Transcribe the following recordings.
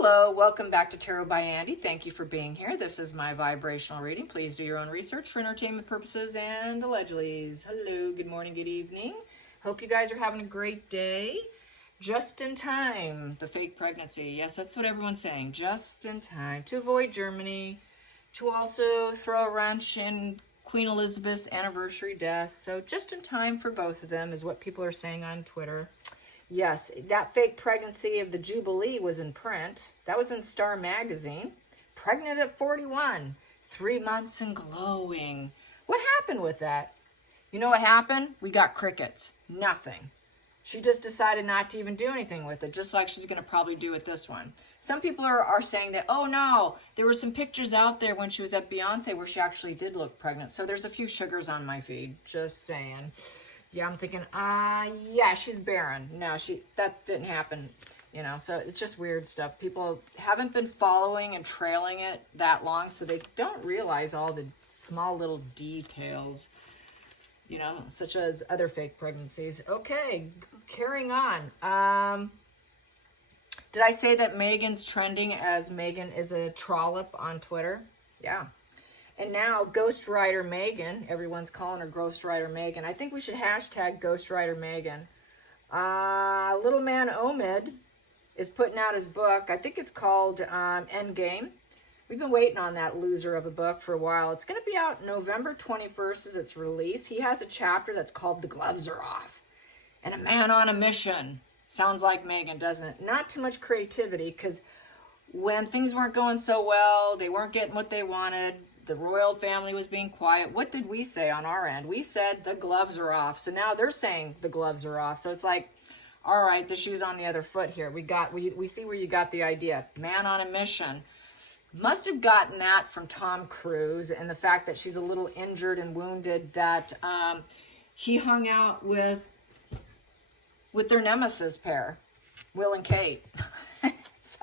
Hello, welcome back to Tarot by Andy. Thank you for being here. This is my vibrational reading. Please do your own research for entertainment purposes and allegedly. Hello, good morning, good evening. Hope you guys are having a great day. Just in time, the fake pregnancy. Yes, that's what everyone's saying. Just in time to avoid Germany, to also throw a wrench in Queen Elizabeth's anniversary death. So just in time for both of them is what people are saying on Twitter. Yes, that fake pregnancy of the Jubilee was in print. That was in Star Magazine. Pregnant at 41, 3 months and glowing. What happened with that? You know what happened? We got crickets. Nothing. She just decided not to even do anything with it, just like she's going to probably do with this one. Some people are saying that, oh no, there were some pictures out there when she was at Beyonce where she actually did look pregnant. So there's a few sugars on my feed, just saying. Yeah, I'm thinking, yeah, she's barren. No, that didn't happen, you know, so it's just weird stuff. People haven't been following and trailing it that long, so they don't realize all the small little details, you know, such as other fake pregnancies. Okay, carrying on. Did I say that Megan's trending as Megan is a Trollope on Twitter? Yeah. And now, Ghostwriter Megan, everyone's calling her Ghostwriter Megan. I think we should hashtag Ghostwriter Megan. Little man Omid is putting out his book. I think it's called Endgame. We've been waiting on that loser of a book for a while. It's going to be out November 21st as its release. He has a chapter that's called The Gloves Are Off. And a man on a mission. Sounds like Megan, doesn't it? Not too much creativity, because when things weren't going so well, they weren't getting what they wanted, the royal family was being quiet. What did we say on our end? We said the gloves are off. So now they're saying the gloves are off. So it's like, all right, the shoe's on the other foot here. We see where you got the idea. Man on a mission. Must have gotten that from Tom Cruise and the fact that she's a little injured and wounded, that he hung out with their nemesis pair, Will and Kate. So,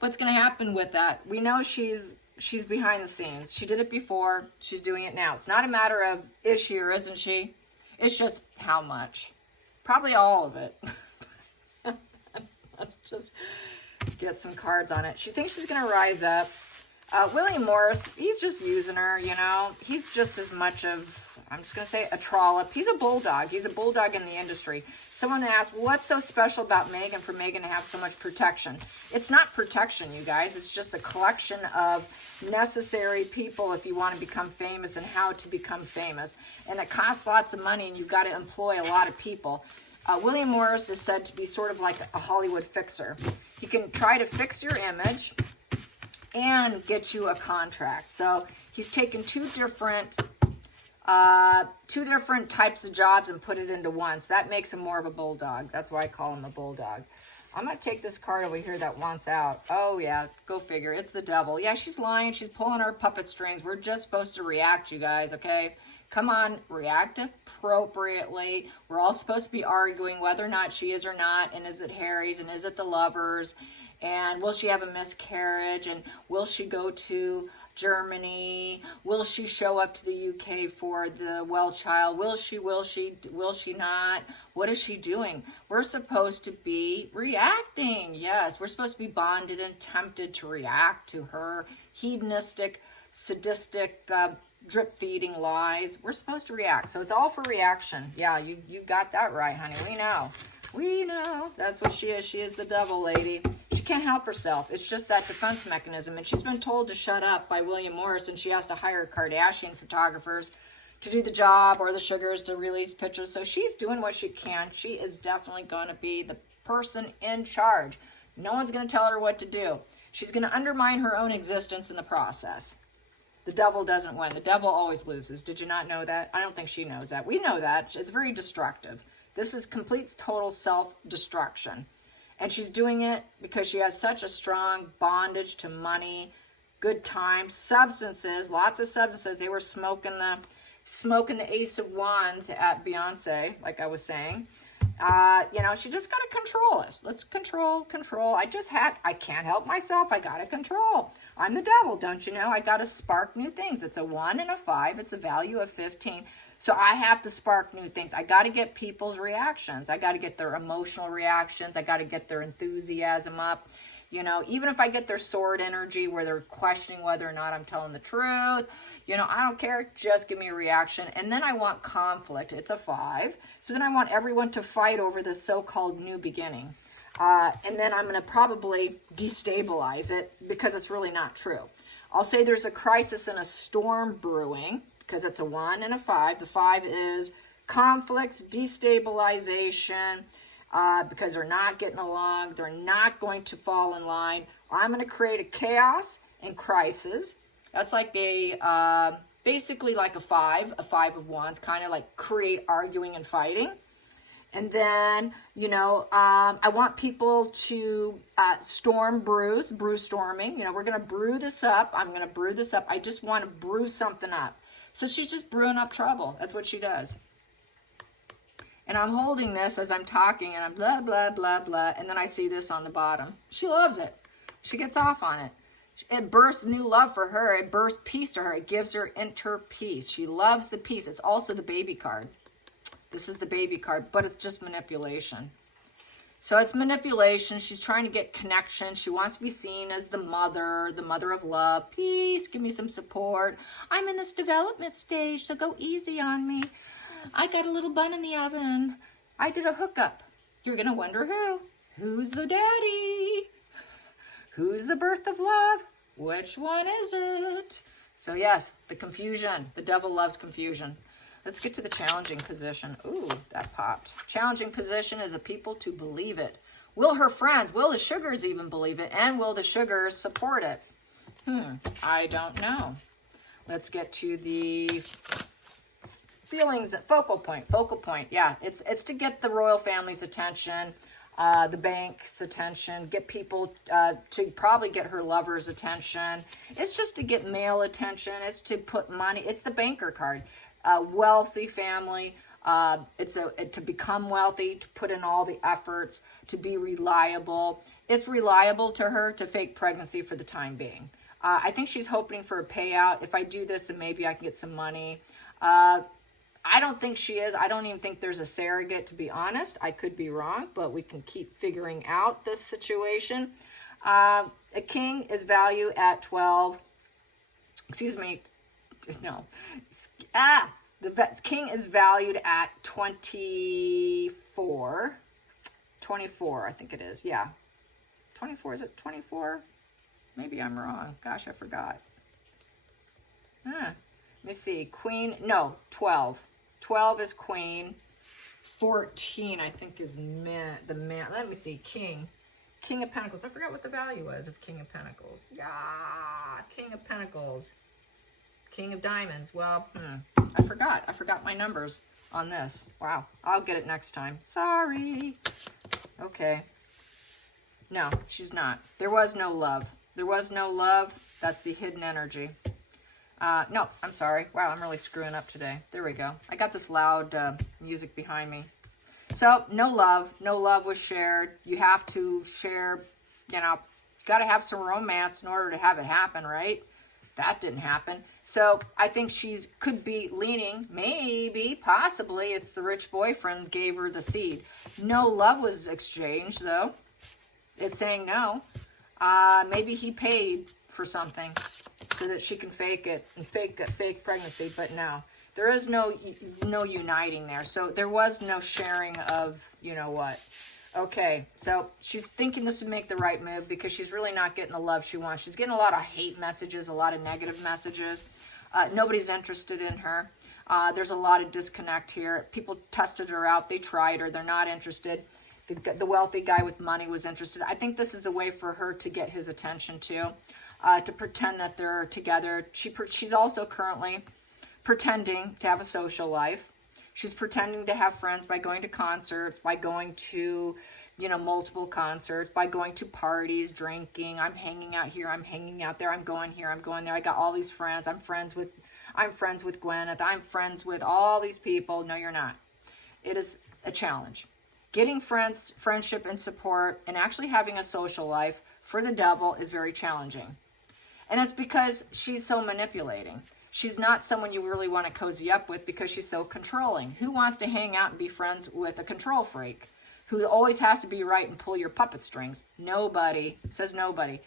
what's going to happen with that? We know she's behind the scenes. She did it before. She's doing it now. It's not a matter of is she or isn't she. It's just how much. Probably all of it. Let's just get some cards on it. She thinks she's going to rise up. William Morris, he's just using her, you know. He's just as much of, I'm just going to say, a Trollope. He's a bulldog. He's a bulldog in the industry. Someone asked, what's so special about Megan for Megan to have so much protection? It's not protection, you guys. It's just a collection of necessary people if you want to become famous and how to become famous. And it costs lots of money, and you've got to employ a lot of people. William Morris is said to be sort of like a Hollywood fixer. He can try to fix your image and get you a contract. So he's taken two different types of jobs and put it into one. So that makes him more of a bulldog. That's why I call him a bulldog. I'm going to take this card over here that wants out. Oh, yeah, go figure. It's the devil. Yeah, she's lying. She's pulling our puppet strings. We're just supposed to react, you guys, okay? Come on, react appropriately. We're all supposed to be arguing whether or not she is or not, and is it Harry's, and is it the lovers, and will she have a miscarriage, and will she go to Germany? Will she show up to the UK for the well child? Will she not? What is she doing? We're supposed to be reacting. Yes, we're supposed to be bonded and tempted to react to her hedonistic, sadistic, drip feeding lies. We're supposed to react. So it's all for reaction. Yeah, you got that right, honey. We know. We know. That's what she is. She is the devil lady. She can't help herself. It's just that defense mechanism. And she's been told to shut up by William Morris, and she has to hire Kardashian photographers to do the job, or the sugars to release pictures. So she's doing what she can. She is definitely going to be the person in charge. No one's going to tell her what to do. She's going to undermine her own existence in the process. The devil doesn't win. The devil always loses. Did you not know that? I don't think she knows that. We know that. It's very destructive. This is complete, total self-destruction. And she's doing it because she has such a strong bondage to money, good times, substances, lots of substances. They were smoking the Ace of Wands at Beyonce, like I was saying. You know, she just got to control us. Let's control. I can't help myself. I got to control. I'm the devil, don't you know? I got to spark new things. It's a 1 and a 5. It's a value of 15. So I have to spark new things. I got to get people's reactions. I got to get their emotional reactions. I got to get their enthusiasm up. You know, even if I get their sword energy where they're questioning whether or not I'm telling the truth, you know, I don't care. Just give me a reaction. And then I want conflict. It's a 5. So then I want everyone to fight over this so-called new beginning. And then I'm going to probably destabilize it because it's really not true. I'll say there's a crisis and a storm brewing because it's a 1 and a 5. The 5 is conflicts, destabilization, because they're not getting along, they're not going to fall in line. I'm going to create a chaos and crisis. That's like a, basically like a 5 of wands, kind of like create arguing and fighting. And then, you know, I want people to brew storming. You know, we're going to brew this up. I'm going to brew this up. I just want to brew something up. So she's just brewing up trouble. That's what she does. And I'm holding this as I'm talking, and I'm blah, blah, blah, blah. And then I see this on the bottom. She loves it. She gets off on it. It bursts new love for her. It bursts peace to her. It gives her inner peace. She loves the peace. It's also the baby card. This is the baby card, but it's just manipulation. So it's manipulation. She's trying to get connection. She wants to be seen as the mother of love. Peace, give me some support. I'm in this development stage, so go easy on me. I got a little bun in the oven. I did a hookup. You're going to wonder who. Who's the daddy? Who's the birth of love? Which one is it? So yes, the confusion. The devil loves confusion. Let's get to the challenging position. Ooh, that popped. Challenging position is a people to believe it. Will her friends, will the sugars even believe it? And will the sugars support it? I don't know. Let's get to the feelings, focal point. Yeah, it's to get the royal family's attention, the bank's attention, get people to probably get her lover's attention. It's just to get male attention. It's to put money. It's the banker card. Wealthy family. It's to become wealthy, to put in all the efforts, to be reliable. It's reliable to her to fake pregnancy for the time being. I think she's hoping for a payout. If I do this, then maybe I can get some money. I don't think she is. I don't even think there's a surrogate, to be honest. I could be wrong, but we can keep figuring out this situation. A king is valued at 12. Excuse me. No. The king is valued at 24. 24, I think it is. Yeah. 24, is it 24? Maybe I'm wrong. Gosh, I forgot. Let me see. Queen, no, 12. 12 is queen. 14, I think, is the man. Let me see. King. King of Pentacles. I forgot what the value was of King of Pentacles. Yeah, King of Pentacles. King of Diamonds. Well, I forgot. I forgot my numbers on this. Wow. I'll get it next time. Sorry. Okay. No, she's not. There was no love. There was no love. That's the hidden energy. No, I'm sorry. Wow, I'm really screwing up today. There we go. I got this loud music behind me. So, no love. No love was shared. You have to share, you know, got to have some romance in order to have it happen, right? That didn't happen. So I think she's could be leaning, maybe, possibly, it's the rich boyfriend gave her the seed. No love was exchanged, though. It's saying no. Maybe he paid for something so that she can fake it and fake pregnancy, but no. There is no uniting there. So there was no sharing of, you know what. Okay, so she's thinking this would make the right move because she's really not getting the love she wants. She's getting a lot of hate messages, a lot of negative messages. Nobody's interested in her. There's a lot of disconnect here. People tested her out. They tried her. They're not interested. The wealthy guy with money was interested. I think this is a way for her to get his attention too, to pretend that they're together. She's also currently pretending to have a social life. She's pretending to have friends by going to concerts, by going to, you know, multiple concerts, by going to parties, drinking. I'm hanging out here. I'm hanging out there. I'm going here. I'm going there. I got all these friends. I'm friends with Gwyneth. I'm friends with all these people. No, you're not. It is a challenge. Getting friendship and support and actually having a social life for the devil is very challenging. And it's because she's so manipulating. She's not someone you really want to cozy up with because she's so controlling. Who wants to hang out and be friends with a control freak who always has to be right and pull your puppet strings? Nobody. Says nobody.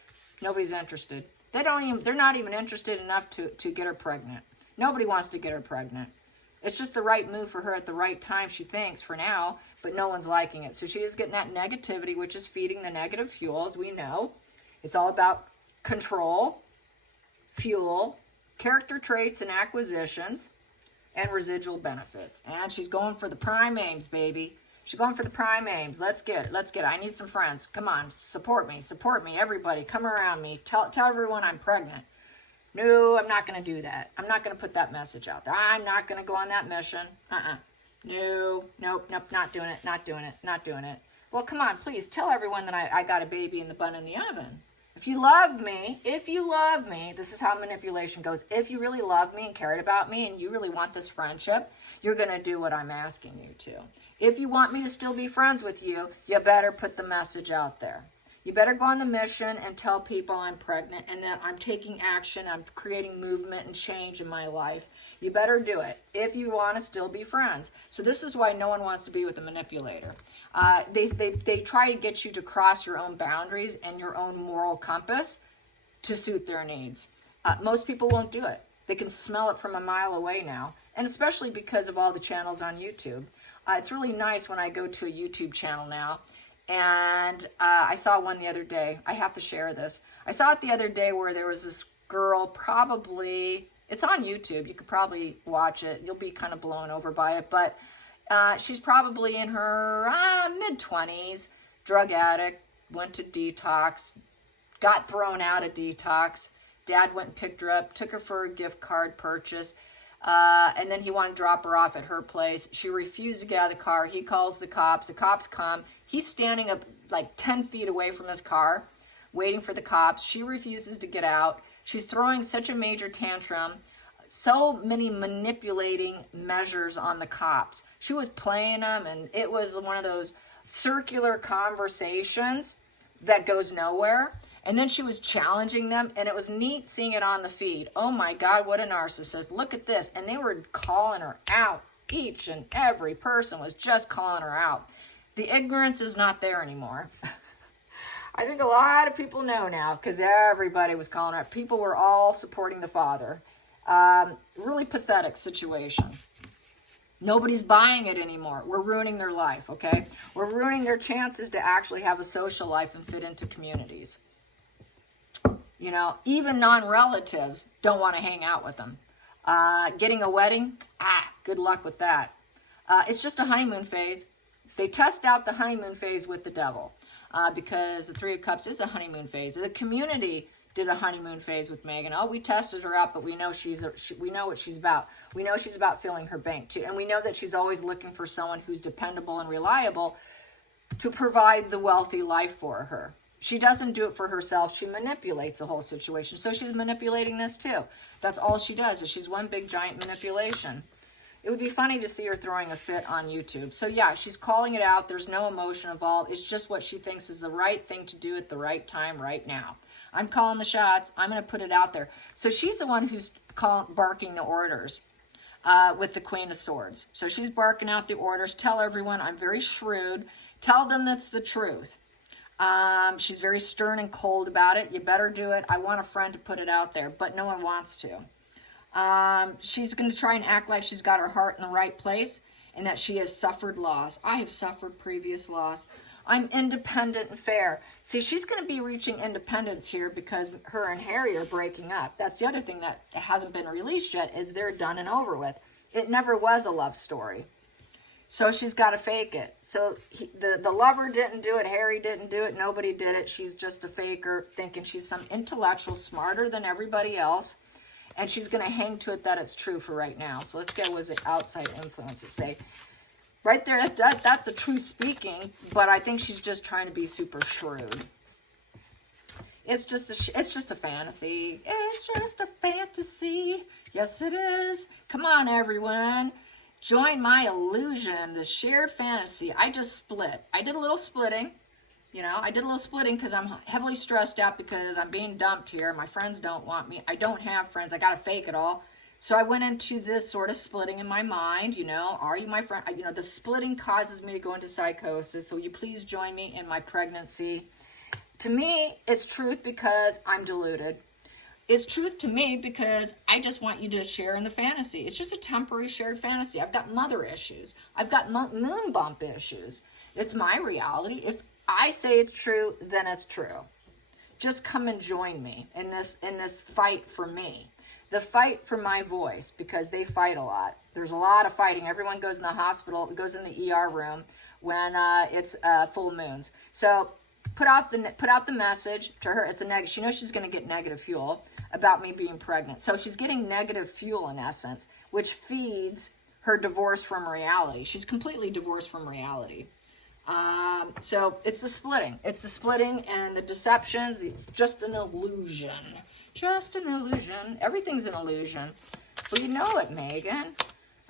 Nobody's interested. They're not even interested enough to get her pregnant. Nobody wants to get her pregnant. It's just the right move for her at the right time, she thinks, for now, but no one's liking it. So she is getting that negativity, which is feeding the negative fuel, as we know. It's all about control, fuel, character traits and acquisitions, and residual benefits. And she's going for the prime aims, baby. She's going for the prime aims. Let's get it. Let's get it. I need some friends. Come on, support me. Support me, everybody. Come around me. Tell everyone I'm pregnant. No, I'm not going to do that. I'm not going to put that message out there. I'm not going to go on that mission. No, nope, not doing it, not doing it, not doing it. Well, come on, please tell everyone that I got a baby in the bun in the oven. If you love me, this is how manipulation goes. If you really love me and cared about me and you really want this friendship, you're going to do what I'm asking you to. If you want me to still be friends with you, you better put the message out there. You better go on the mission and tell people I'm pregnant and that I'm taking action, I'm creating movement and change in my life. You better do it if you want to still be friends. So this is why no one wants to be with a manipulator. They try to get you to cross your own boundaries and your own moral compass to suit their needs. Most people won't do it. They can smell it from a mile away now, and especially because of all the channels on YouTube. It's really nice when I go to a YouTube channel now, and I saw one the other day. I have to share this. I saw it the other day where there was this girl, probably, it's on YouTube. You could probably watch it. You'll be kind of blown over by it, but she's probably in her mid-20s, drug addict, went to detox, got thrown out of detox. Dad went and picked her up, took her for a gift card purchase, and then he wanted to drop her off at her place. She refused to get out of the car. He calls the cops. The cops come. He's standing up like 10 feet away from his car, waiting for the cops. She refuses to get out. She's throwing such a major tantrum, so many manipulating measures on the cops. She was playing them, and it was one of those circular conversations that goes nowhere. And then she was challenging them, and it was neat seeing it on the feed. Oh my God, what a narcissist. Look at this. And they were calling her out. Each and every person was just calling her out. The ignorance is not there anymore. I think a lot of people know now because everybody was calling her out. People were all supporting the father. Really pathetic situation. Nobody's buying it anymore. We're ruining their life, okay? We're ruining their chances to actually have a social life and fit into communities. You know, even non-relatives don't want to hang out with them. Getting a wedding, good luck with that. It's just a honeymoon phase. They test out the honeymoon phase with the devil because the Three of Cups is a honeymoon phase. The community did a honeymoon phase with Megan. Oh, we tested her out, but we know we know what she's about. We know she's about filling her bank too, and we know that she's always looking for someone who's dependable and reliable to provide the wealthy life for her. She doesn't do it for herself. She manipulates the whole situation. So she's manipulating this too. That's all she does, is she's one big giant manipulation. It would be funny to see her throwing a fit on YouTube. So yeah, she's calling it out. There's no emotion involved. It's just what she thinks is the right thing to do at the right time right now. I'm calling the shots. I'm going to put it out there. So she's the one who's barking the orders with the Queen of Swords. So she's barking out the orders. Tell everyone I'm very shrewd. Tell them that's the truth. She's very stern and cold about it. You better do it. I want a friend to put it out there, but no one wants to. She's going to try and act like she's got her heart in the right place and that she has suffered loss. I have suffered previous loss. I'm independent and fair. See, she's going to be reaching independence here because her and Harry are breaking up. That's the other thing that hasn't been released yet, is they're done and over with. It never was a love story. So she's got to fake it. So the lover didn't do it. Harry didn't do it. Nobody did it. She's just a faker, thinking she's some intellectual, smarter than everybody else. And she's going to hang to it that it's true for right now. So let's get what the outside influences say. Right there, that's the truth speaking. But I think she's just trying to be super shrewd. It's just a fantasy. It's just a fantasy. Yes, it is. Come on, everyone. Join my illusion, the shared fantasy. I just split. I did a little splitting. You know, I did a little splitting because I'm heavily stressed out because I'm being dumped here. My friends don't want me. I don't have friends. I got to fake it all. So I went into this sort of splitting in my mind, you know, are you my friend? You know, the splitting causes me to go into psychosis. So will you please join me in my pregnancy? To me, it's truth because I'm deluded. It's truth to me because I just want you to share in the fantasy. It's just a temporary shared fantasy. I've got mother issues. I've got moon bump issues. It's my reality. If I say it's true, then it's true. Just come and join me in this fight for me. The fight for my voice, because they fight a lot. There's a lot of fighting. Everyone goes in the hospital, goes in the ER room when it's full moons. So put out the message to her. It's a negative. She knows she's going to get negative fuel about me being pregnant. So she's getting negative fuel in essence, which feeds her divorce from reality. She's completely divorced from reality. So it's the splitting. It's the splitting and the deceptions. It's just an illusion. Just an illusion. Everything's an illusion. Well, you know it, Megan.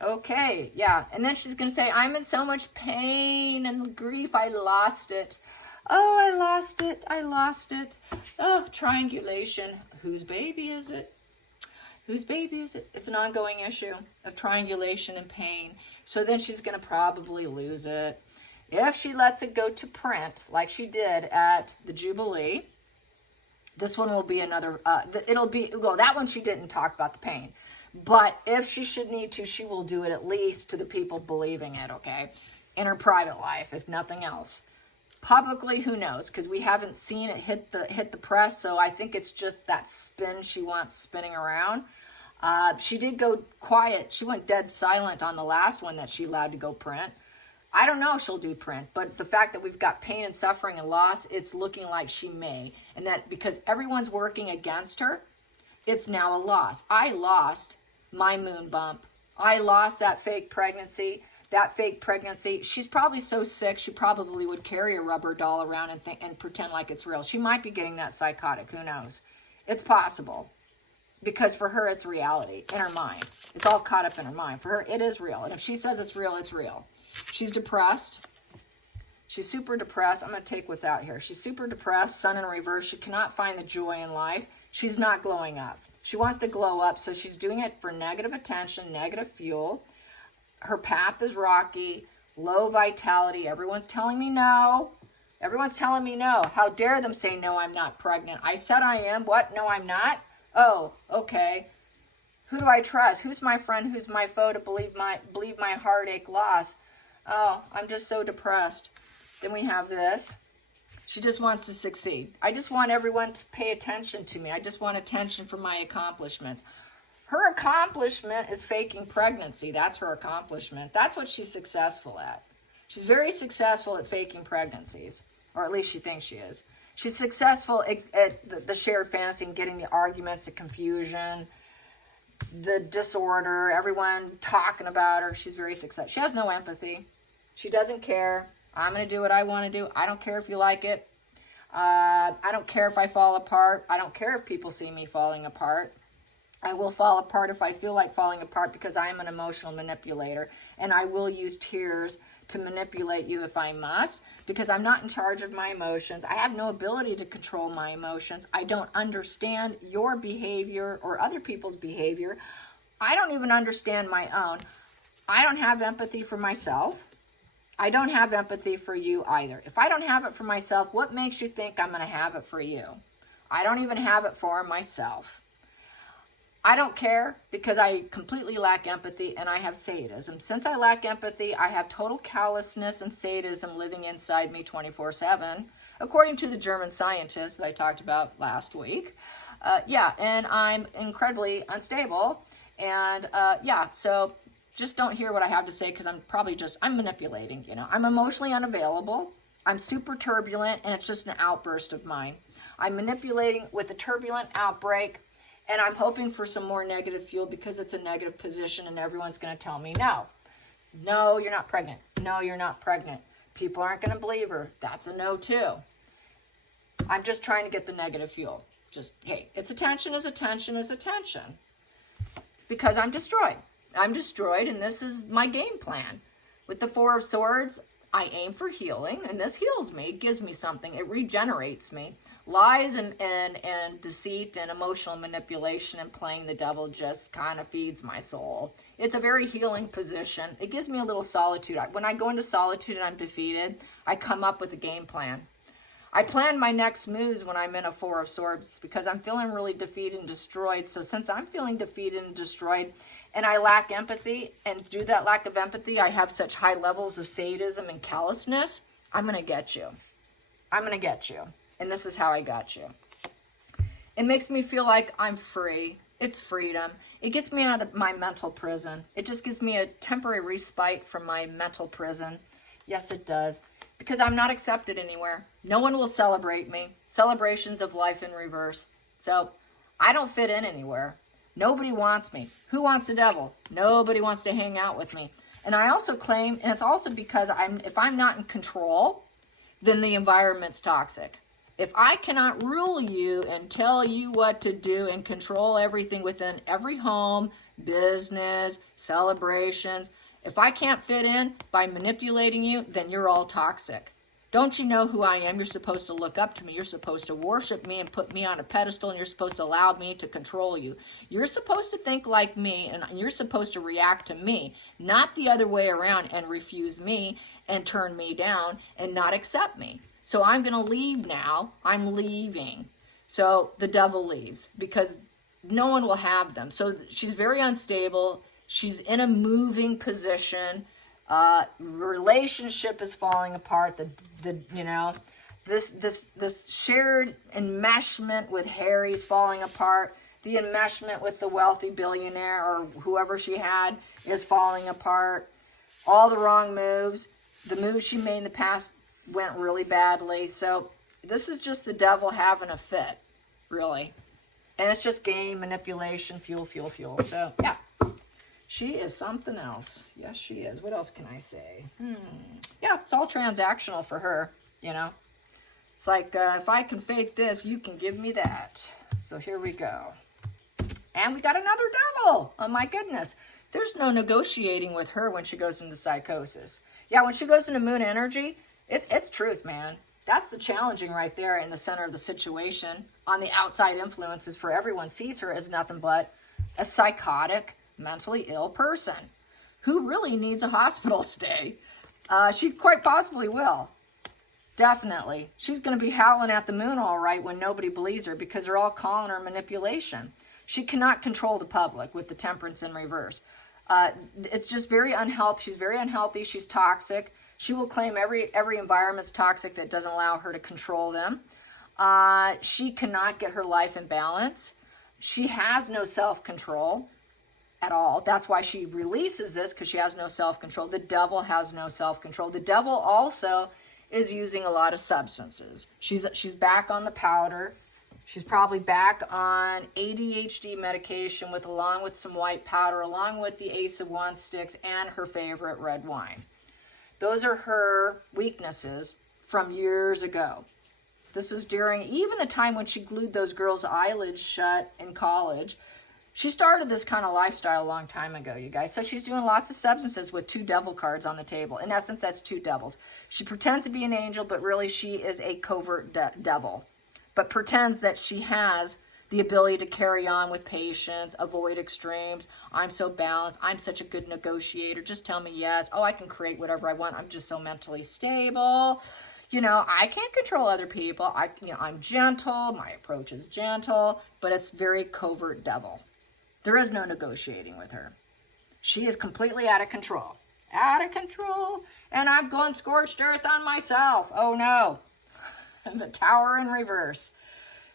Okay, yeah. And then she's going to say, I'm in so much pain and grief. I lost it. Oh, I lost it. I lost it. Oh, triangulation. Whose baby is it? Whose baby is it? It's an ongoing issue of triangulation and pain. So then she's going to probably lose it. If she lets it go to print, like she did at the Jubilee, this one will be another, that one she didn't talk about the pain. But if she should need to, she will do it at least to the people believing it, okay? In her private life, if nothing else. Publicly, who knows? Because we haven't seen it hit the press, so I think it's just that spin she wants spinning around. She did go quiet. She went dead silent on the last one that she allowed to go print. I don't know if she'll do print, but the fact that we've got pain and suffering and loss, it's looking like she may. And that because everyone's working against her, it's now a loss. I lost my moon bump. I lost that fake pregnancy. That fake pregnancy. She's probably so sick, she probably would carry a rubber doll around and pretend like it's real. She might be getting that psychotic. Who knows? It's possible. Because for her, it's reality in her mind. It's all caught up in her mind. For her, it is real. And if she says it's real, it's real. She's depressed. She's super depressed. I'm going to take what's out here. She's super depressed, sun in reverse. She cannot find the joy in life. She's not glowing up. She wants to glow up, so she's doing it for negative attention, negative fuel. Her path is rocky, low vitality. Everyone's telling me no. Everyone's telling me no. How dare them say, no, I'm not pregnant. I said I am. What? No, I'm not? Oh, okay. Who do I trust? Who's my friend? Who's my foe to believe my heartache loss? Oh, I'm just so depressed. Then we have this. She just wants to succeed. I just want everyone to pay attention to me. I just want attention for my accomplishments. Her accomplishment is faking pregnancy. That's her accomplishment. That's what she's successful at. She's very successful at faking pregnancies, or at least she thinks she is. She's successful at the shared fantasy and getting the arguments, the confusion, the disorder, everyone talking about her. She's very successful. She has no empathy. She doesn't care. I'm going to do what I want to do. I don't care if you like it. I don't care if I fall apart. I don't care if people see me falling apart. I will fall apart if I feel like falling apart because I am an emotional manipulator. And I will use tears to manipulate you if I must, because I'm not in charge of my emotions. I have no ability to control my emotions. I don't understand your behavior or other people's behavior. I don't even understand my own. I don't have empathy for myself. I don't have empathy for you either. If I don't have it for myself, what makes you think I'm going to have it for you? I don't even have it for myself. I don't care because I completely lack empathy and I have sadism. Since I lack empathy, I have total callousness and sadism living inside me 24/7, according to the German scientist that I talked about last week. And I'm incredibly unstable. And so just don't hear what I have to say because I'm manipulating, I'm emotionally unavailable. I'm super turbulent and it's just an outburst of mine. I'm manipulating with a turbulent outbreak. And I'm hoping for some more negative fuel because it's a negative position and everyone's going to tell me no. No, you're not pregnant. No, you're not pregnant. People aren't going to believe her. That's a no too. I'm just trying to get the negative fuel. Just, hey, it's attention is attention is attention. Because I'm destroyed. I'm destroyed and this is my game plan. With the Four of Swords, I aim for healing, and this heals me. It gives me something. It regenerates me. Lies and deceit and emotional manipulation and playing the devil just kind of feeds my soul. It's a very healing position. It gives me a little solitude. When I go into solitude and I'm defeated, I come up with a game plan. I plan my next moves when I'm in a Four of Swords because I'm feeling really defeated and destroyed. So since I'm feeling defeated and destroyed, and I lack empathy, and due to that lack of empathy, I have such high levels of sadism and callousness, I'm going to get you. I'm going to get you. And this is how I got you. It makes me feel like I'm free. It's freedom. It gets me out of my mental prison. It just gives me a temporary respite from my mental prison. Yes, it does. Because I'm not accepted anywhere. No one will celebrate me. Celebrations of life in reverse. So I don't fit in anywhere. Nobody wants me. Who wants the devil? Nobody wants to hang out with me. And I also claim, and it's also because if I'm not in control, then the environment's toxic. If I cannot rule you and tell you what to do and control everything within every home, business, celebrations, if I can't fit in by manipulating you, then you're all toxic. Don't you know who I am? You're supposed to look up to me. You're supposed to worship me and put me on a pedestal, and you're supposed to allow me to control you. You're supposed to think like me, and you're supposed to react to me, not the other way around and refuse me and turn me down and not accept me. So I'm going to leave now. I'm leaving. So the devil leaves because no one will have them. So she's very unstable. She's in a moving position. Relationship is falling apart. This shared enmeshment with Harry's falling apart. The enmeshment with the wealthy billionaire or whoever she had is falling apart. All the wrong moves. The moves she made in the past went really badly. So this is just the devil having a fit, really. And it's just game, manipulation, fuel. So, yeah. She is something else. Yes, she is. What else can I say? Yeah, it's all transactional for her, you know. It's like, if I can fake this, you can give me that. So here we go. And we got another devil. Oh, my goodness. There's no negotiating with her when she goes into psychosis. Yeah, when she goes into moon energy, it's truth, man. That's the challenging right there in the center of the situation. On the outside influences for everyone sees her as nothing but a psychotic, mentally ill person who really needs a hospital stay. She quite possibly will. Definitely. She's going to be howling at the moon all right when nobody believes her because they're all calling her manipulation. She cannot control the public with the temperance in reverse. It's just very unhealthy. She's very unhealthy. She's toxic. She will claim every environment's toxic that doesn't allow her to control them. She cannot get her life in balance. She has no self-control at all. That's why she releases this, because she has no self-control. The devil has no self-control. The devil also is using a lot of substances. She's back on the powder. She's probably back on ADHD medication along with some white powder, along with the Ace of Wands sticks and her favorite red wine. Those are her weaknesses from years ago. This is during even the time when she glued those girls' eyelids shut in college. She started this kind of lifestyle a long time ago, you guys. So she's doing lots of substances with two devil cards on the table. In essence, that's two devils. She pretends to be an angel, but really she is a covert devil. But pretends that she has the ability to carry on with patience, avoid extremes. I'm so balanced. I'm such a good negotiator. Just tell me yes. Oh, I can create whatever I want. I'm just so mentally stable. You know, I can't control other people. I'm gentle. My approach is gentle, but it's very covert devil. There is no negotiating with her. She is completely out of control. Out of control. And I'm going scorched earth on myself. Oh, no. The tower in reverse.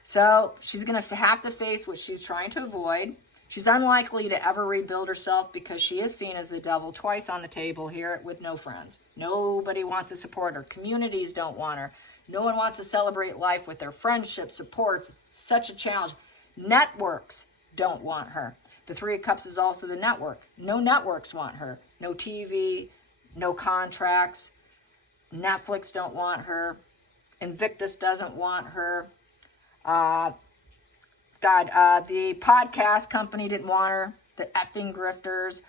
So she's going to have to face what she's trying to avoid. She's unlikely to ever rebuild herself because she is seen as the devil twice on the table here with no friends. Nobody wants to support her. Communities don't want her. No one wants to celebrate life with her. Friendship, supports, such a challenge. Networks don't want her. The Three of Cups is also the network. No networks want her. No TV, no contracts. Netflix don't want her. Invictus doesn't want her. The podcast company didn't want her. The effing grifters.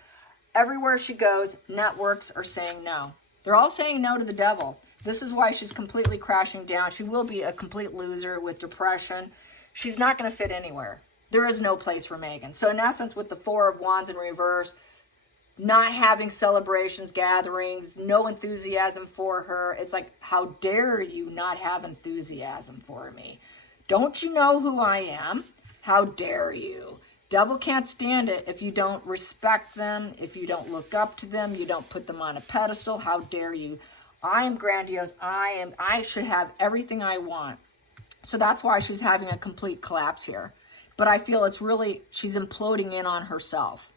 Everywhere she goes, networks are saying no. They're all saying no to the devil. This is why she's completely crashing down. She will be a complete loser with depression. She's not going to fit anywhere. There is no place for Megan. So in essence, with the Four of Wands in reverse, not having celebrations, gatherings, no enthusiasm for her. It's like, how dare you not have enthusiasm for me? Don't you know who I am? How dare you? Devil can't stand it if you don't respect them, if you don't look up to them, you don't put them on a pedestal. How dare you? I am grandiose. I should have everything I want. So that's why she's having a complete collapse here. But I feel it's really, she's imploding in on herself.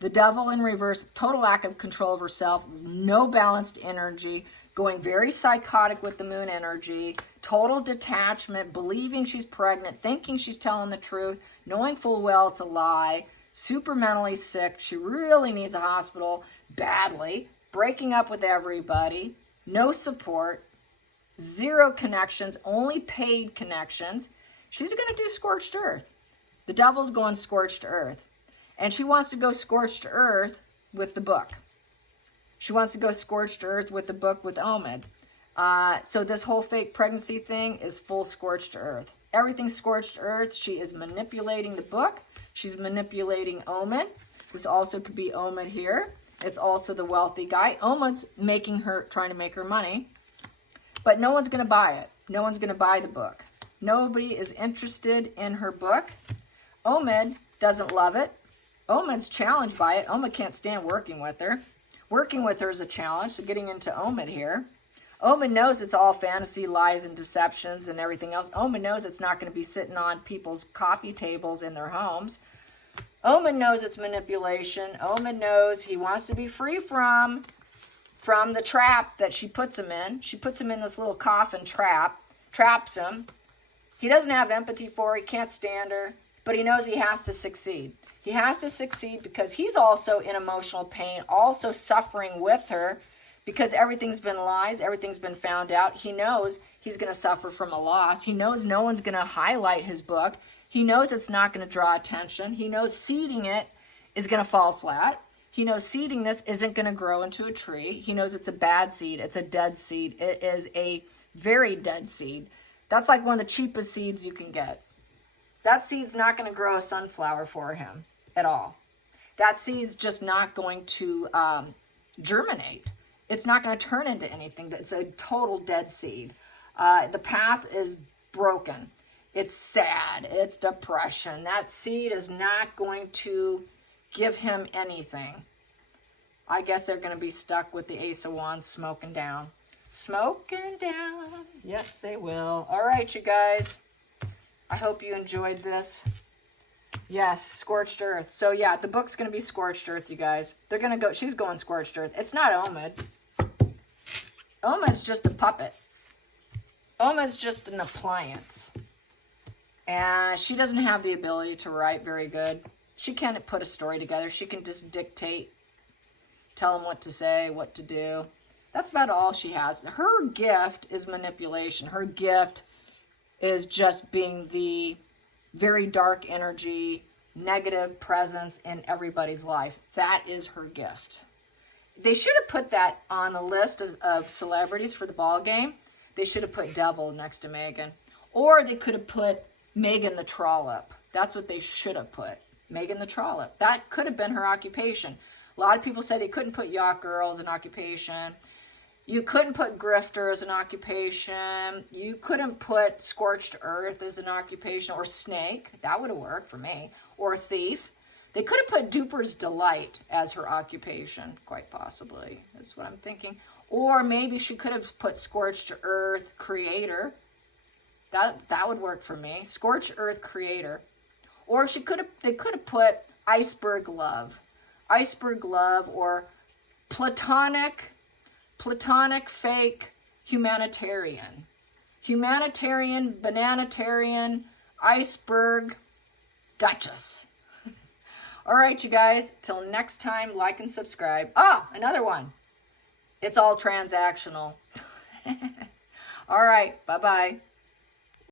The devil in reverse, total lack of control of herself, no balanced energy, going very psychotic with the moon energy, total detachment, believing she's pregnant, thinking she's telling the truth, knowing full well it's a lie, super mentally sick, she really needs a hospital badly, breaking up with everybody, no support, zero connections, only paid connections. She's going to do scorched earth. The devil's going scorched earth. And she wants to go scorched earth with the book. She wants to go scorched earth with the book with Omid. So this whole fake pregnancy thing is full scorched earth. Everything's scorched earth. She is manipulating the book. She's manipulating Omid. This also could be Omid here. It's also the wealthy guy. Omid's making her, trying to make her money. But no one's going to buy it. No one's going to buy the book. Nobody is interested in her book. Omid doesn't love it. Omid's challenged by it. Omid can't stand working with her. Working with her is a challenge, so getting into Omid here. Omid knows it's all fantasy, lies, and deceptions and everything else. Omid knows it's not going to be sitting on people's coffee tables in their homes. Omid knows it's manipulation. Omid knows he wants to be free from the trap that she puts him in. She puts him in this little coffin trap, traps him. He doesn't have empathy for her. He can't stand her, but he knows he has to succeed. He has to succeed because he's also in emotional pain, also suffering with her because everything's been lies, everything's been found out. He knows he's going to suffer from a loss. He knows no one's going to highlight his book. He knows it's not going to draw attention. He knows seeding it is going to fall flat. He knows seeding this isn't going to grow into a tree. He knows it's a bad seed. It's a dead seed. It is a very dead seed. That's like one of the cheapest seeds you can get. That seed's not going to grow a sunflower for him at all. That seed's just not going to germinate. It's not going to turn into anything. It's a total dead seed. The path is broken. It's sad. It's depression. That seed is not going to give him anything. I guess they're going to be stuck with the Ace of Wands smoking down. Smoking down. Yes, they will. All right, you guys. I hope you enjoyed this. Yes, scorched earth. So yeah, the book's going to be scorched earth, you guys. They're going to go, she's going scorched earth. It's not Omid. Omid's just a puppet. Omid's just an appliance. And she doesn't have the ability to write very good. She can't put a story together. She can just dictate, tell them what to say, what to do. That's about all she has. Her gift is manipulation. Her gift is just being the very dark energy, negative presence in everybody's life. That is her gift. They should have put that on the list of celebrities for the ball game. They should have put Devil next to Megan. Or they could have put Megan the Trollope. That's what they should have put. Megan the Trollope. That could have been her occupation. A lot of people said they couldn't put yacht girl as an occupation. You couldn't put grifter as an occupation. You couldn't put scorched earth as an occupation, or snake. That would have worked for me. Or thief. They could have put duper's delight as her occupation, quite possibly. That's what I'm thinking. Or maybe she could have put scorched earth creator. That would work for me. Scorched earth creator. Or they could have put iceberg love. Iceberg love, or platonic fake humanitarian. Humanitarian, bananitarian, iceberg duchess. All right, you guys. Till next time, like and subscribe. Oh, another one. It's all transactional. All right. Bye-bye.